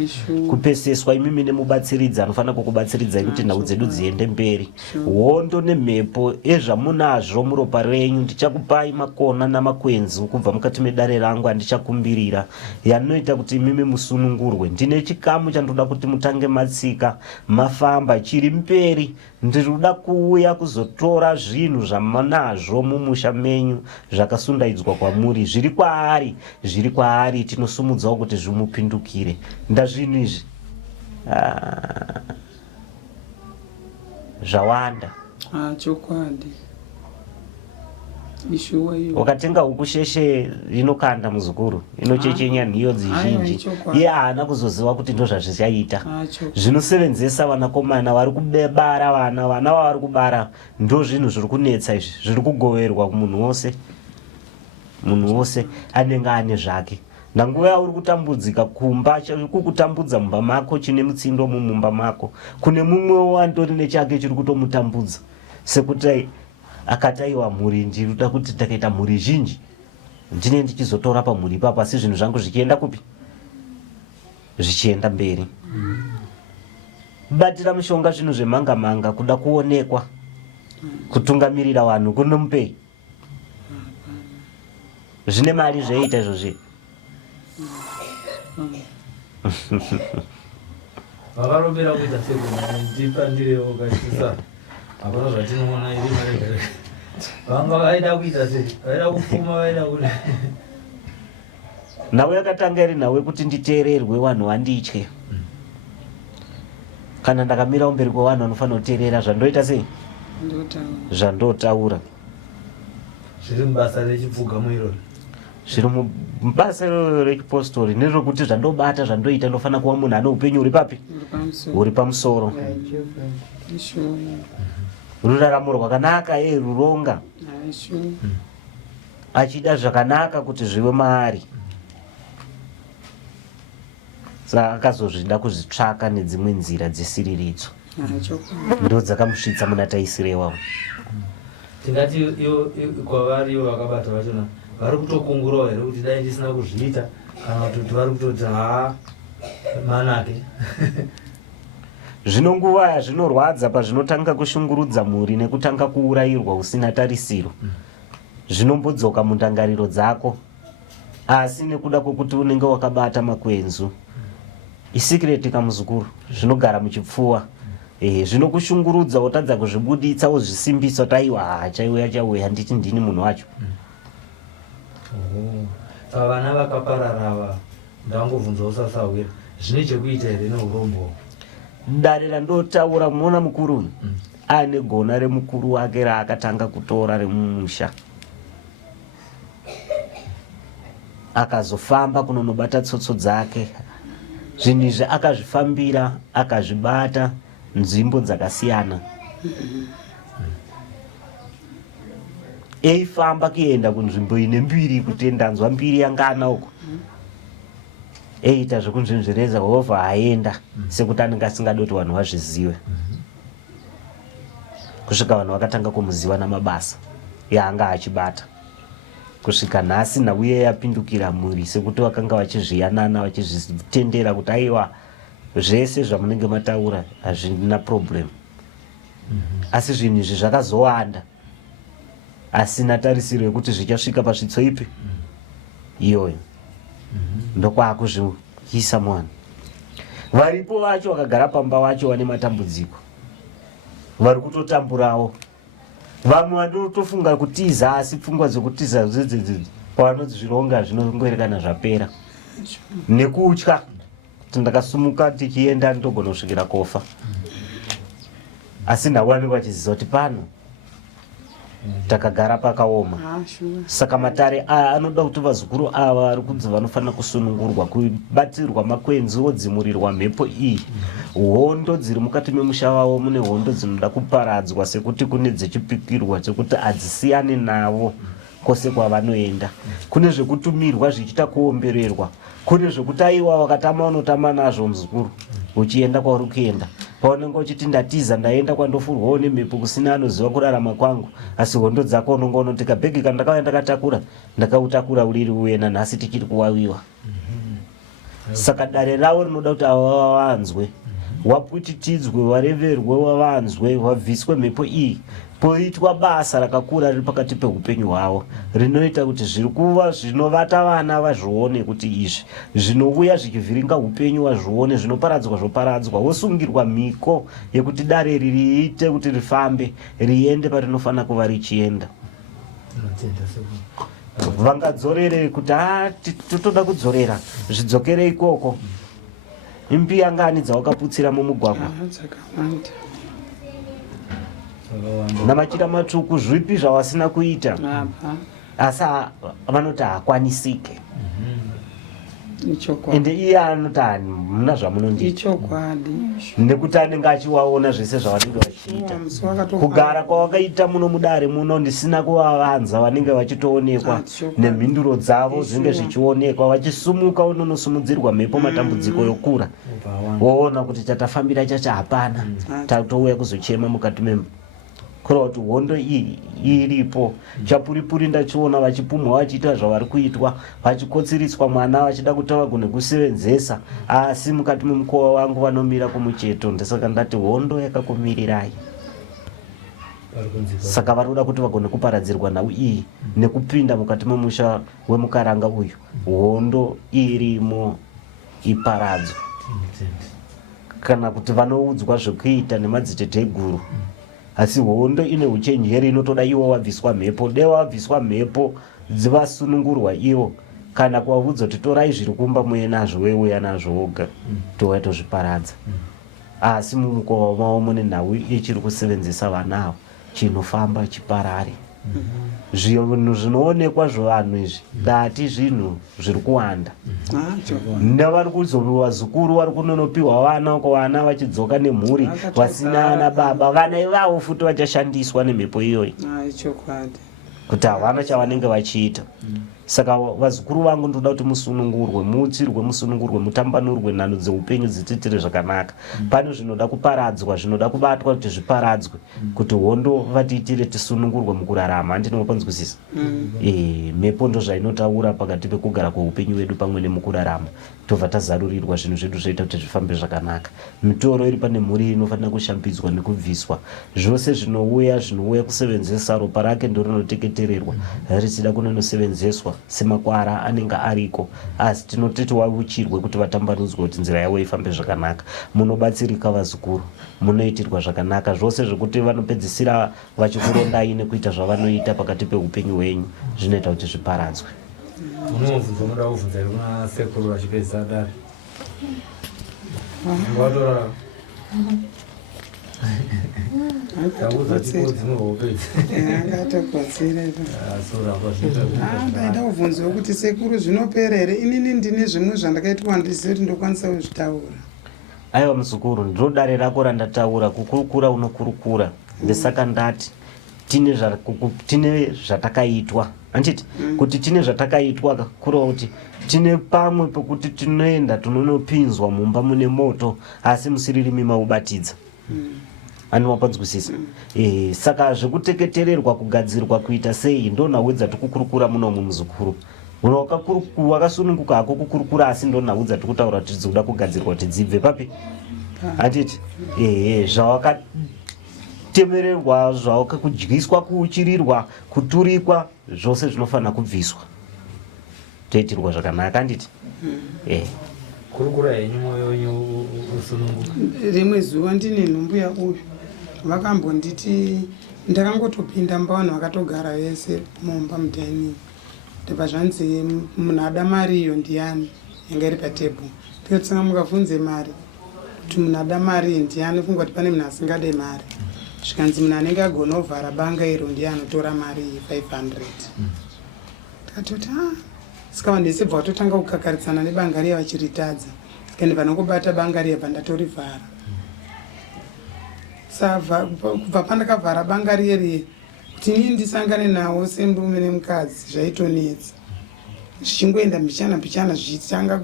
kupeseswa. Imimi nemubatsiridza anofanira kukubatsiridzai kuti nhau dzedu dziende mberi. Hondo nemhepo ezvamunazvo muropa renyu ndichakupai makona namakwenzi kubva mukati medare rangu handichakumbirira, yanoita kuti imimi musunungurwe. Ndine chikamu chandoda kuti mutange matsika mafamba chiri mberi. Ndinoda kuuya kuzotora zvinhu zvamunazvo mumusha menyu zvakasundaidzwa kwamuri, zviri kwaari tinosumudzawo kuti zvimupindukire. Ndazvinhu izvi zvawanda. Chokwadi. Wakatenga huku sheshe inokanda muzukuru, inochechenya nhiyo dzizhinji, iye haana kuzoziva kuti ndo zvazvichaita. Zvinosevenzesa vanakomana vari kubara vana vavari kubara, ndo zvinhu zviri kunetsa izvi, zviri kugoverwa kumunhu wose. Munhu wose anenge ane zvake. Nanguva yauri kutambudzika kumba, kukutambudza mumba mako, chine mutsindo mumba mako, kune mumwewo andori nechake chiri kutomutambudza. Sekuti akataiwa mhuri, ndinoda kuti takaita mhuri zhinji ndine ndichizotora pamhuri ipapo, asi zvinhu zvangu zvichienda kupi? Zvichienda mberi. Batira mushonga zvinhu zvemanga-manga, kuda kuonekwa, kutungamirira vanhu kunomupei. Zvine mari zveita izvozvi. Vakarobera kuita ndipandirewo kaisa hapana zvatinoona iri mari vanga vaida kuita sei, vaida kupfuma, vaida kuti nhau yakatanga iri nhau yekuti nditeererwe vanhu vanditye. Kana ndakamira umberi kwevanhu vanofanira kuteerera zvandoita sei, zvandotaura. zviri mubasa rechipfugamo iroro, zviri mubasa iroro rechipostori, nerokuti zvandobata zvandoita ndofanira kuva munhu ane upenyu huri papi, huri pamusoro, ruraramo rwakanaka, ruronga, achida zvakanaka kuti zvive maari. Saka akazozvida kuzvitsvaka nedzimwe nzira dzesiriridzo, ndo dzakamusvitsa muna taisirewa. tingati kwavari ivo vakabata vachona vari kutokungurawo here kuti dai ndisina kuzviita, kana kuti vari kutoti manake. Zvino nguva yazvinorwadza pazvinotanga kushungurudza mhuri nekutanga kuurayirwa usina tarisiro, zvinombodzoka mundangariro dzako, asi nekuda kwokuti unenge wakabata makwenzu, isikireti kamuzukuru zvinogara muchipfuwa. Zvinokushungurudza wotadza kuzvibuditsa wozvisimbisa kuti aiwa chauya handiti ndini munhu wacho. Saka vana vakapararava ndangobvunza usasawira zvine chekuita here neurombo. Dare randotaura munoona mukuru ane gona remukuru wake raakatanga kutora remumusha, akazofamba kunonobata tsotso dzake. Zvinhu izvi akazvifambira akazvibata nzvimbo dzakasiyana, eifamba kuenda kunzvimbo ine mbiri kutendanzwa mbiri yangana uko, eita zvekunzvenzvereza Jehovha aenda sekuti anenge asingadi kuti vanhu vazvizive. Kusvika vanhu vakatanga kumuziva namabasa yaanga achibata, kusvika nhasi nauye yapindukira muri sekuti vakanga vachizviyanana vachizvitendera kuti aiwa zvese zvamunenge mataura hazvina problem. Asi zvinhu izvi zvakazowanda, asina tarisiro yekuti zvichasvika pasvitso ipi iyoyo. Ndokwakuzviisa mwana. Varipo vacho vakagara pamba vacho vane matambudziko, vari kutotamburawo. Vamwe vanotofunga kutiza, asi pfungwa dzokutiza pavanozvironga zvinongoerekana zvapera. Nekutya kuti ndakasumuka tichienda ndogona kusvikira kofa. Asi nawo vanenge vachiziva kuti pano takagara pakaoma. Saka matare anoda kuti vazukuru ava vari kunzi vanofanira kusunungurwa, kubatsirwa makwenzi wodzimurirwa mhepo iyi. Hondo dziri mukati memusha wavo, mune hondo dzinoda kuparadzwa sekuti kune dzechipikirwa chekuti hadzisiyane navo kwose kwavanoenda. Kune zvekutumirwa zvichiita kuombererwa, kune zvekuti aiwa wakatama unotama nazvo muzukuru uchienda kwauri kuenda. Paunenge uchiti ndatiza ndaenda kwandofurwawo nemhepo kusina anoziva kurarama kwangu, asi hondo dzako unonga unoti kabhegi kandakauya ndakatakura ndakautakura uriri uyena nhasi tichiri kuwawiwa. Saka dare ravo rinoda kuti ava vavanzwe, wapwititidzwe, wareverwe, wavanzwe, wabviswe mhepo iyi, poitwa basa rakakura riri pakati peupenyu hwavo rinoita kuti zviri kuva zvinovata vana vazvione kuti izvi zvinouya zvichivhiringa upenyu vazvione, zvinoparadzwa zvoparadzwa, wosungirwa mhiko yekuti dare riite kuti rifambe riende parinofanira kuva richienda. Vangadzorere kuti totoda kudzorera zvidzokere ikoko. Impiyangani dzawakaputsira mumugwagwa namachira matsvuku, zvipi zvawasina kuita asi vanoti hakwanisike. Ende iye anoti muna zvamunondiita nekuti anenge achiwaona zvese zvavanenge vachiita. Kugara kwavakaita muno mudare muno ndisina kuvavanza, vanenge vachitoonekwa nemhinduro dzavo zvinenge zvichionekwa, vachisumuka unonosumudzirwa mhepo matambudziko yokura, woona kuti chatafambira chacho hapana, tatouya kuzochema mukati memba. Kura kuti hondo iyi iripo, chapuripuri ndachiona vachipumwa vachiita zvavari kuitwa, vachikotsiriswa mwana vachida kuti vagone kusevenzesa, asi mukati memukowa wangu vanomira kumucheto. Ndesaka ndati hondo yakakumirirai. Saka vanoda kuti vagone kuparadzirwa nhau iyi nekupinda mukati memusha wemukaranga uyu, hondo irimo iparadzwa. Kana kuti vanoudzwa zvekuita nemadzitete eguru, asi hondo ine uchenjeri inotoda ivo wabviswa mhepo. Dei wabviswa mhepo dzivasunungurwa ivo, kana kuvaudza kuti torai zviri kumba muye nazvo, weuya nazvo woga touya tozviparadza. Asi mumukova mavo mune nhau ichiri kusevenzesa vanavo, chinofamba chiparare. Zvinhu zvinoonekwa zvevanhu izvi dati zvinhu zviri kuwanda. Nevari kuzova zukuru vari kunonopiwa vana uko, vana vachidzoka nemhuri vasina ana baba, vana ivavo futi vachashandiswa nemhepo iyoyi kuti havana chavanenge vachiita. Saka vazukuru vangu ndoda kuti musunungurwe, muutsirwe, musunungurwe, mutambanurwe nhano dzeupenyu dzitiitire zvakanaka. Pane zvinoda kuparadzwa, zvinoda kubatwa kuti zviparadzwe, kuti hondo vatiitire tisunungurwe mukurarama. Handinopanzwisisa. Mhepo ndo zvainotaura pakati pekugara kweupenyu wedu pamwe nemukurarama. Tobva tazarurirwa zvinhu zvedu zvoita kuti zvifambe zvakanaka. Mitoro iri pane mhuri inofanira kushambidzwa nekubviswa. Zvose zvinouya kusevenzesa ropa rake ndo rinoteketererwa, richida kunonosevenzeswa semakwara anenge ariko, asi tinototi wauchirwe kuti vatambanudzwe kuti nzira yavo ifambe zvakanaka. Munobatsirika vazukuru, munoitirwa zvakanaka, zvose zvekuti vanopedzisira vachikurondai nekuita zvavanoita pakati peupenyu hwenyu zvinoita kuti zviparadzwe. Munomubvunza muda kuvhunza iri kuna sekuru vachipedzisa dare watora ndaida kuvhunzawo kuti sekuru zvinopera here? Inini ndine zvimwe zvandakaitwa handisi kuti ndokwanisa kuzvitaura. Aiwa muzukuru, ndiro dare rako randataura, kukurukura unokurukura. Ndesaka ndati tine zvatakaitwa, handiti kuti tine zvatakaitwa kureva kuti tine pamwe pekuti tinoenda tunonopinzwa mumba mune moto asi musiririmi maubatidza. Anowapanzwisisa. Saka zvekuteketererwa kugadzirwa kuita sei ndo nhau dzatikukurukura muno mumuzukuru. Wakasununguka hako kukurukura asi ndo nhau dzatikutaura kuti dzinoda kugadzirwa kuti dzibve papi. Handiti zvawakatemererwa, zvawakakudyiswa, kuuchirirwa, kuturikwa, zvose zvinofanira kubviswa toitirwa zvakanaka. Handiti kurukura yenyu mwoyo wenyu usununguka. Rimwe zuva ndine nhumbuya uyu vakambonditi ndakangotopinda mbavanhu vakatogara vese mumba mudhaining, ndibva zvanzi munhu ada mari iyo ndiani yanga iri patebhuru. Ndikatsinga mukabvunze mari kuti munhu ada mari ndiani, funga kuti pane munhu asingade mari. Zvikanzi munhu anenge agona kuvhara banga iro ndiye anotora mari 500. Ndikatoti saka ndese bva watotanga kukakaritsana nebanga riya vachiritadza, kandi vanongobata banga riya pandatorivhara. Kubva pandakavhara banga riye kuti inini ndisangane nawo semurume nemukadzi zvaitonetsa, zvichingoenda mbichana zvichitanga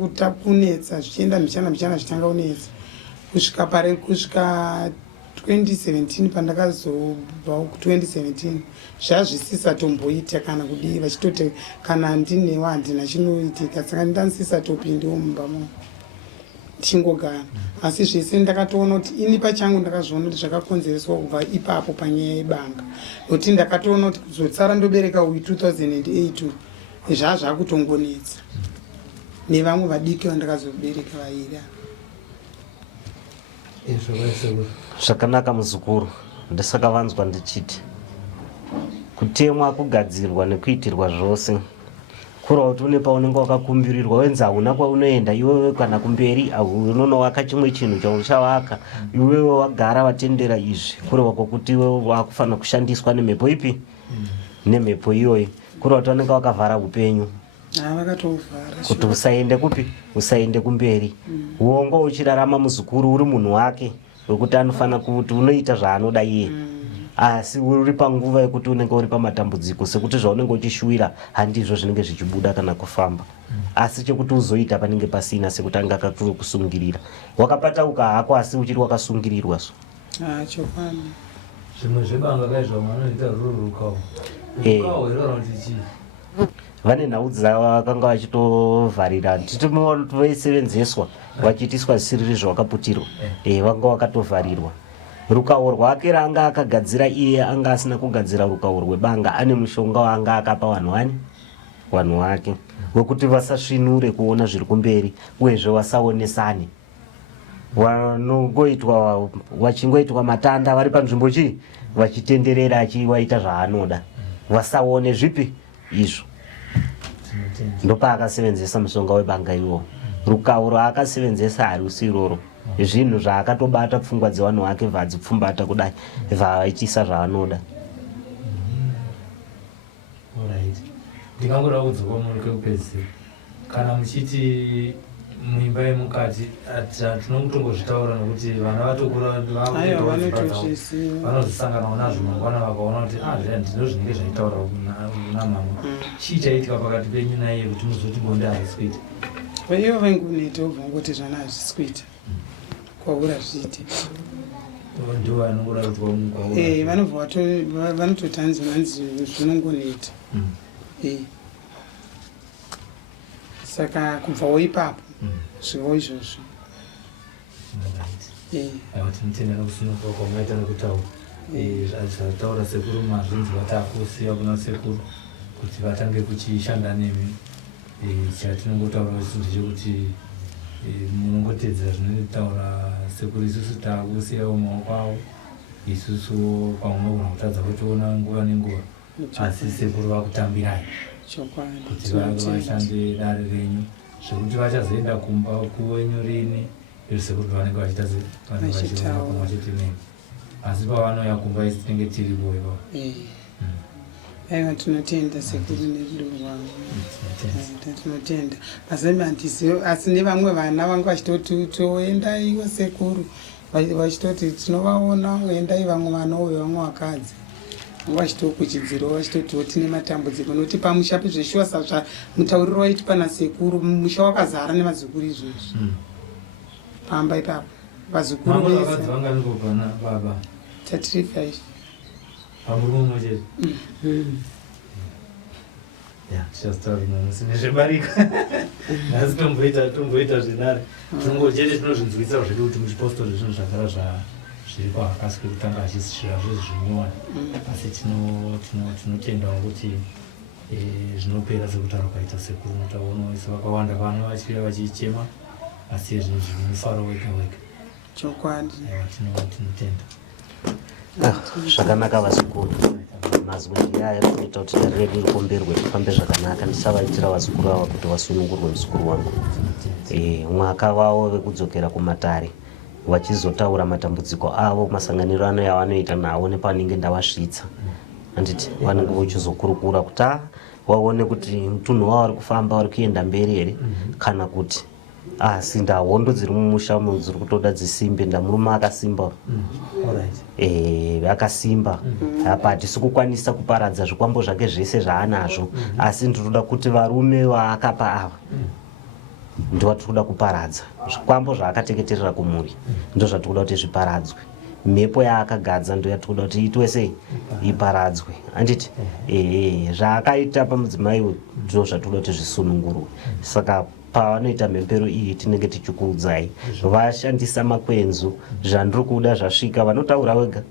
kunetsa, zvichienda mbichana zvichitanga kunetsa kusvika 2017 pandakazobva ku2017 zvazvisisatomboita kana kudii, vachitoti kana ndinewo handina chinoitika, saka ndanisisatopindiwo mumbamo tichingogara. Asi zvese ndakatoona kuti ini pachangu ndakazviona kuti zvakakonzereswa kubva ipapo panyaya yebanga, nokuti ndakatoona kuti kuzotsara ndobereka uyu 2008 zvazvakutongonetsa nevamwe vadiki vandakazobereka vairi. Zvakanaka muzukuru, ndisakavanzwa ndichiti kutemwa, kugadzirwa nekuitirwa zvose kureva kuti une paunenge wakakumbirirwa, wenzi hauna kwaunoenda iwewe kana kumberi unonowaka chimwe chinhu chauchavaka, iwewe wagara watendera izvi, kureva kwokuti iwewe wakufanira kushandiswa nemhepo ipi? Nemhepo iyoyi, kureva kuti vanenge wakavhara upenyu kuti usaende kupi? Usaende kumberi. Uongo uchirarama muzukuru uri munhu wake wekuti anofanira kuti unoita zvaanoda iye, asi uri panguva yekuti unenge uri pamatambudziko, sekuti zvaunenge uchishuwira handizvo zvinenge zvichibuda kana kufamba, asi chekuti uzoita panenge pasina, sekuti anga akakusungirira. Wakapatauka hako asi uchiri wakasungirirwa. Chokwadi zvimwe zvebanga kaizva vanoita ruri rukawo irora kuti chii? Vane nhau dzavakanga vachitovharira, vaisevenzeswa vachiitiswa zvisiriri zvawakaputirwa, vanga vakatovharirwa. Rukawo rwake raanga akagadzira iye anga asina kugadzira rukawo rwebanga, ane mushonga waanga akapa vanhu wake wekuti vasasvinure kuona zviri kumberi, uyezve vasaonesane. Wachingoitwa matanda vari panzvimbo chii, vachitenderera achiwaita zvaanoda, vasaone zvipi izvo. Ndopaakasevenzesa mushonga webanga iwo. Rukawo rwaakasevenzesa harusi iroro, zvinhu zvaakatobata pfungwa dzevanhu vake vadzipfumbata kudai, vaitisa zvaanoda. Ndingangoda kudzoka muri kwekupedzisira, kana muchiti muimba yemukati tinongotongozvitaura nokuti vana vatokura vanozvisanganawo nazvo mangwana vakaona kuti ndino zvinenge zvaitaura namama. Chii chaitika pakati penyu naiye kuti muzoti bonde harisi kuita? Ivo vaingoneta ubva ngoti zvana hazvisi kuita kwaura zviite, ndo vanongoda kuti vanobva vanototanzi vanzi zvinongoneta. Saka kubvawo ipapo zvivo izvozvo. Tinotendera kusununguka kwamaita nekutaura zvataura sekuru mazvinzi vatakusiya kuna sekuru kuti vatange kuchishanda nemi. Chatinongotaura chinhu chekuti munongotedzera zvinotaura sekuru isusu takusiyawo maoko avo, isusu pamunogona kutadza kutiona nguva nenguva, asi sekuru vakutambirai kuti vashande dare renyu, zvekuti vachazoenda kumba kuvenyu rini sekuru vanenge vachiona pamwe chete nemi, asi pavanoya kumba isi tinenge tiripo ipapo. Aiwa, tinotenda sekuru nerudo rwavo, tinotenda. Asi nevamwe vana vanga vachitoti toendaiwo sekuru, vachitoti tinovaona endai vamwe vanawo vamwe vakadzi, vanga vachitokuchidzirawo vachitotiwo tine matambudziko, nokuti pamusha pezveshuwa sazva mutauriro waiti pana sekuru, musha wakazara nemazukuru izvozvi. Pamba ipapo vazukuru vese vanganingopana baba tatiri 5 pamurume mumwe chete. Tichazitaurinosine asi tomboita zvenare tinongochete tinozvinzwisa zvedu kuti muchipostori zvinhu zvagara zviri kwahakasike kutanga achisvira zvezi zvinyowani, asi tinotendawo kuti zvinopera sekutaura kwaita sekuru, notaona isi vakawanda vano vachira vachichema, asi zvinhu zvinomufaro wega wega. Chokwadi. Tinotenda. Zvakanaka vazukuru, mazwi ndiyaya kuita kuti dare redu rikomberwe rifambe zvakanaka. Ndichavaitira vazukuru ava kuti vasunungurwe muzukuru wangu. Mwaka wavo wekudzokera kumatare vachizotaura matambudziko avo, masanganiro ano yavanoita nawo nepanenge ndavasvitsa, handiti vanenge vachizokurukura kuti waone kuti mutunhu wavo vari kufamba vari kuenda mberi here, kana kuti asi ndahondo dziri mumusha dziri kutoda dzisimbe, ndamurume akasimba akasimba apa hatisi kukwanisa kuparadza zvikwambo zvake zvese zvaanazvo, asi ndinoda kuti varume vaakapa ava ndo vatiri kuda kuparadza. Zvikwambo zvaakateketerera kumhuri ndo zvatiri kuda kuti zviparadzwe. Mhepo yaakagadza ndo yatiri kuda kuti iitwe sei, iparadzwe, handiti zvaakaita pamudzimai ndo zvatiri kuda kuti zvisunungurwe. Saka pavanoita mhempero iyi tinenge tichikuudzai, vashandisa makwenzu, zvandiri kuda zvasvika, vanotaura wega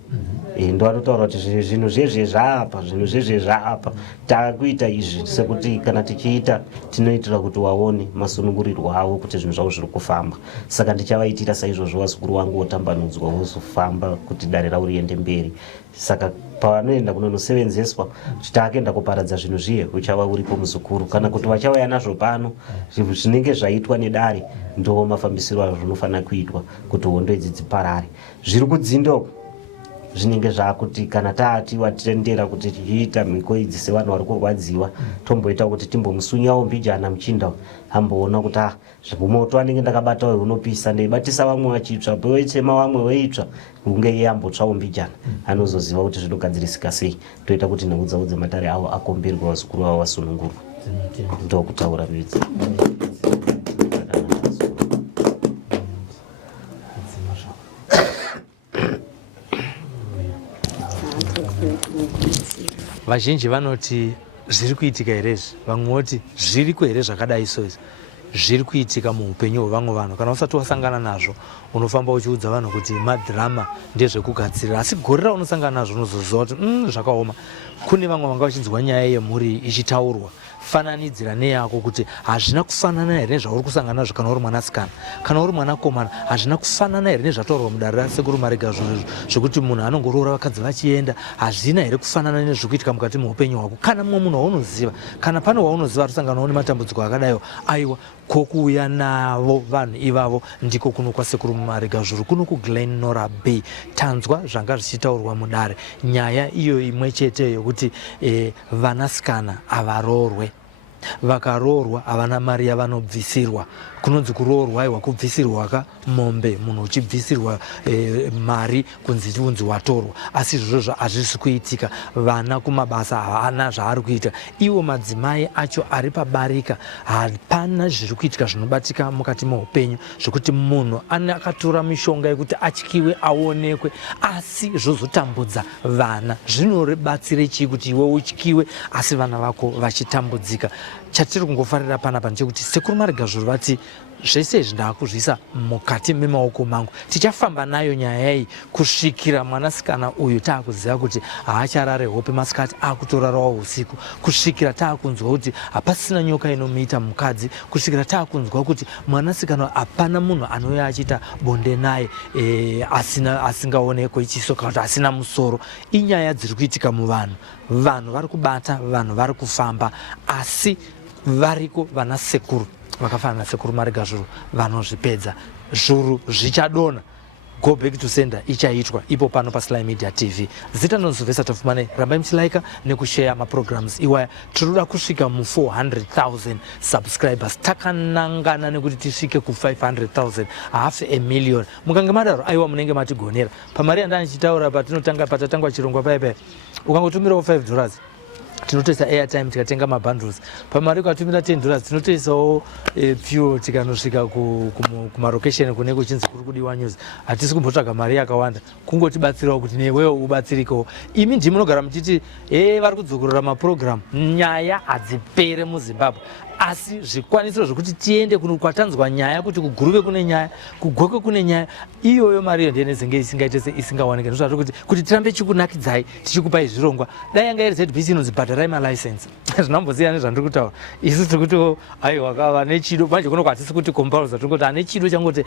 ndo vanotaura kuti zvinhu zvezve zvaapa, zvinhu zvezve zvaapa, takuita izvi sekuti kana tichiita tinoitira kuti waone masunungurirwo avo kuti zvinhu zvavo zviri kufamba. Saka ndichavaitira saizvozvo vazukuru vangu votambanudzwa vozofamba kuti dare ravo riende mberi. Saka pavanoenda kunonosevenzeswa kuti taakaenda kuparadza zvinhu zviye, uchava uripo muzukuru, kana kuti vachauya nazvo pano zvinenge zvaitwa nedare, ndo mafambisiro azvo zvinofanira kuitwa kuti hondo idzi dziparare. Zviri kudzindoko zvinenge zvakuti kana taati watendera kuti tichiita mhiko idzi sevanhu vari kurwadziwa, tomboita kuti timbomusunyawo mbijana muchinda amboona kuti zvomoto anenge ndakabata uyu unopisa, ndeibatisa vamwe vachitsva, pewechema vamwe veitsva, kunge iye ambotsvawo mbijana, anozoziva kuti zvinogadzirisika sei, toita kuti nhau dzavo dzematare avo akomberwe, vazukuru vavo vasunungurwa. Ndokutaura bedzi. Vazhinji vanoti zviri kuitika here, vamwe voti zviriko here zvakadai soizvi, zviri kuitika muupenyu hwevamwe vanhu. Kana usati wasangana nazvo unofamba uchiudza vanhu kuti madhirama ndezvekugadzirira, asi gore raunosangana nazvo unozoziva kuti zvakaoma. Kune vamwe vanga vachinzwa nyaya yemhuri ichitaurwa, fananidzira neyako kuti hazvina kufanana here nezvauri kusangana nazvo kana uri mwanasikana, kana uri mwanakomana, hazvina kufanana here nezvataurwa mudare rasekuru Mariga zvinhu zvekuti munhu anongoroora vakadzi vachienda, hazvina here kufanana nezvekuitika mukati muupenyu hwako. Kana mumwe munhu waunoziva, kana pane waunoziva ari kusanganawo nematambudziko akadaiwo, aiwa kokuuya navo vanhu ivavo ndiko kuno kwasekuru Mariga Zhuru, kuno kuGlen Norah Bay. Tanzwa zvanga zvichitaurwa mudare, nyaya iyo imwe chete yokuti vanasikana avaroorwe, vakaroorwa havana mari yavanobvisirwa. Kunonzi kuroorwa aiwa kubvisirwa ka mombe, munhu uchibvisirwa mari kunzi unzi watorwa, asi izvozvo hazvisi kuitika. Vana kumabasa havana zvaari kuita, iwo madzimai acho ari pabarika, hapana zviri kuitika zvinobatika mukati meupenyu zvekuti munhu akatora mishonga yekuti atyiwe aonekwe, asi zvozotambudza vana. Zvinobatsire chii kuti iwe utyiwe asi vana vako vachitambudzika? chatiri kungofarira panapa ndechekuti sekuru Marigazvuru vati zvese izvi ndaakuzviisa mukati memaoko mangu, tichafamba nayo nyaya iyi kusvikira mwanasikana uyu taakuziva kuti haacharare hope masikati akutorarawo usiku, kusvikira taakunzwa kuti hapasina nyoka inomuita mukadzi, kusvikira taakunzwa kuti mwanasikana hapana munhu anouya achiita bonde naye asingaonekwe ichiso kana kuti asina musoro. Inyaya dziri kuitika muvanhu, vanhu vari kubata, vanhu vari kufamba, asi variko vana sekuru vakafanana nasekuru Marigazvuru vanozvipedza. Zvuru zvichadona. Go back to sender ichaitwa ipo pano paSly Media TV. Zita ndinozivesa Tafumane, rambai mchilaika nekushare maprograms iwaya. Tinoda kusvika mu 400,000 subscribers. Takanangana nekuti tisvike ku 500,000, $500,000. Mukange madaro aiwa munenge matigonera. Pamari yandani chitaura patatangwa chirongwa paipai. Ukangotumirawo $5 tinotoisa airtime tikatenga mabundles. Pamari ukatumira $10 tinotoisawo fuel tikanosvika kumarokesheni kune kuchinzi kuri kudiwa news. Hatisi kumbotsvaga mari yakawanda, kungotibatsirawo kuti newewo ubatsirikewo. Imi ndimi munogara muchiti vari kudzokorora maprogram. Nyaya hadzipere muZimbabwe, asi zvikwanisiro zvokuti tiende kwatanzwa nyaya kuti kuGuruve kune nyaya, kuGokwe kune nyaya, iyoyo mariyo ndiye nezenge isingaite isingawanike. Ndozvati kuti tirambe chikunakidzai tichikupai zvirongwa. Dai yanga iri ZBC inonzi bhadharai malicense. Zvinamboziya nezvandiri kutaura. Isu tiri kuti aiwa kava nechido, manje kuno kwatisi kuti compulsa, tiri kuti ane chido changoti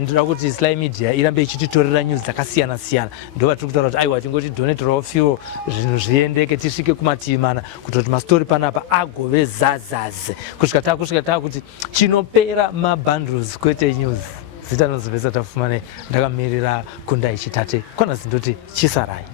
ndoda kuti Sly Media irambe ichititorera news dzakasiyana siyana. Ndova tiri kutaura kuti aiwa tingoti donaterawo fuel zvinhu zviendeke tisvike kumativi mana kutoti mastori panapa agove zazaze. Kusvika takuti chinopera mabundles kwete news. Zita ndinozivesa Tafumane, ndakamirira Kundai Chitate. Kwana zindoti chisarai.